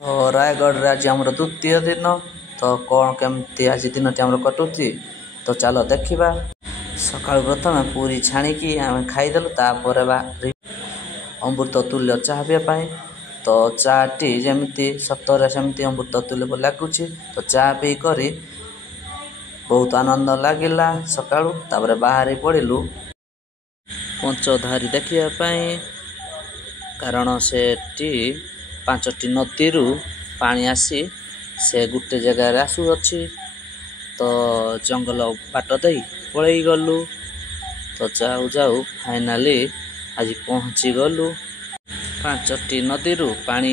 तो रायगढ़ आज आमर द्वितीय दिन तो कौन केमती आज दिन टी आमर कटुची तो चलो देखा। सकाल प्रथम पूरी छाणिकी आम खाईदेलु तापर बाहरी अमृत तुल्य चाह पीवाई। तो चाह टी जमी सतरे सेमती अमृत तुल्य लगुच तो चाह पी कर बहुत आनंद लगिला। सकाळू तापर बाहरी पड़िलु पंचधारी देखापी कारण सेठी 5टी नदी पानी आसी से गोटे जगार आसुअछि। तो जंगल बाट दे पलई गलु तो जाऊ जाऊ फाइनाली आज पहुँची गलु 5टी नदी पानी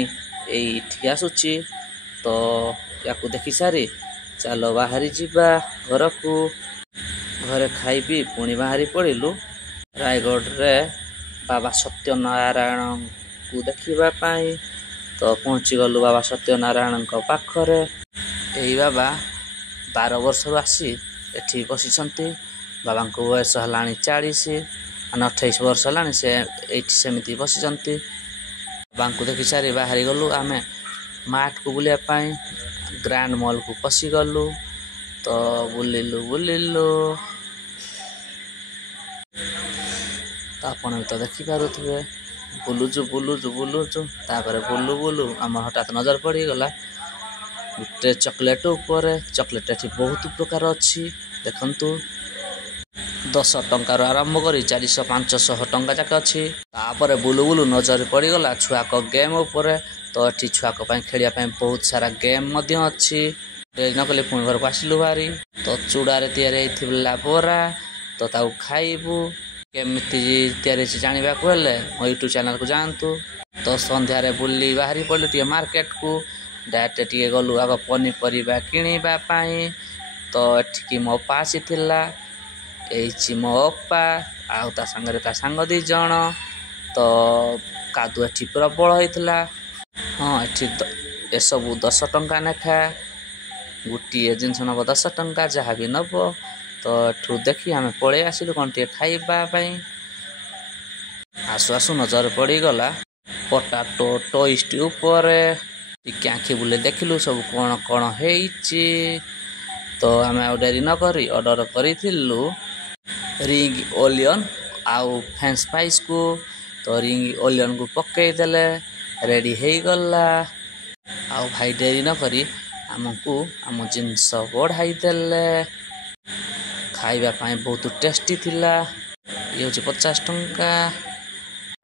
एठी आसुछि। तो या देखि सारी चलो बाहरी जीवा घर को घरे खाई पी पुणी बाहरी पड़िलु रायगढ़ रे बाबा सत्यनारायण को देखिबा पाई। तो पहुँची गलु बाबा सत्यनारायण पाखरे। यही बाबा 12 वर्ष आसी एठी बसिछंती। बाबा को बयस हलाणी 40 28 वर्ष हलाणी से एठी सेमिति बसिछंती। बाबा को देखि सारी बाहरी गलु आमे मार्ट को बुलिया पाई ग्रैंड मॉल को पसी गलु। तो बुलिलु तो आपण भी तो देखि पारुथिबे बुलुचु तापर बुलु आम हठात नजर पड़गला गोटे चॉकलेट ऊपर। चॉकलेट एठी बहुत प्रकार अच्छी देखंतु 10 टंकार आरंभ करी 400 500 टंका जाके अच्छी। तापर बुलु नजर पड़गला छुआ को गेम ऊपर। तो एठी छुआ को खेलिया बहुत सारा गेम मध्य अच्छी। न कले पुणी घर को आसिलु बारी तो चूड़ारे तैयारी होइथिला बोरा तो ताऊ खाइबू केमिति तैयारी जानिबा को हेले मो यूट्यूब चैनल को जानतु। तो संध्यारे बुली बाहरी पड़लु टे मार्केट को डायरेक्ट टे गलु आग पनीपरिबा किणीबा पाई। तो एठिकी मो अप्पा आसीथिला एइछि मो अप्पा आउ ता संगरे ता संग 2 जण। तो कादु एठी प्रबल होइथिला। हाँ एठी ए सबु 10 टंका नेखा गोटे जिनस नब 10 टंका जहाँ भी नब। तो एठू देखी आम पलि आसिलु कौन टे खाइबा पाई। आसु आसु नजर पड़गला पोटाटो टोस्ट ऊपर टिके आँखि बुले देखिलु सब कौन कौन होइछि। तो आम डेरी न करी ऑर्डर करिथिलु रिंग ओलियन आउ फ्रेंच फ्राइज को। तो रिंग ओलियन को पकई देले रेडी हो गला। आउ भाई डेरी न करी आमको आम जिनस बढ़ाई देले खाइबा पाई बहुत टेस्टी थिला। ये हूँ 50 टंका।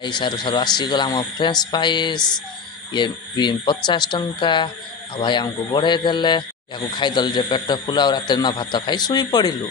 यही सारू सारू आसीगला आम फ्रेंच फ्राइज ये भी 50 टंका। भाई आमको बढ़ाई देले या खाईदेल पेट फुल और रात न भात खाई शुई पड़िलु।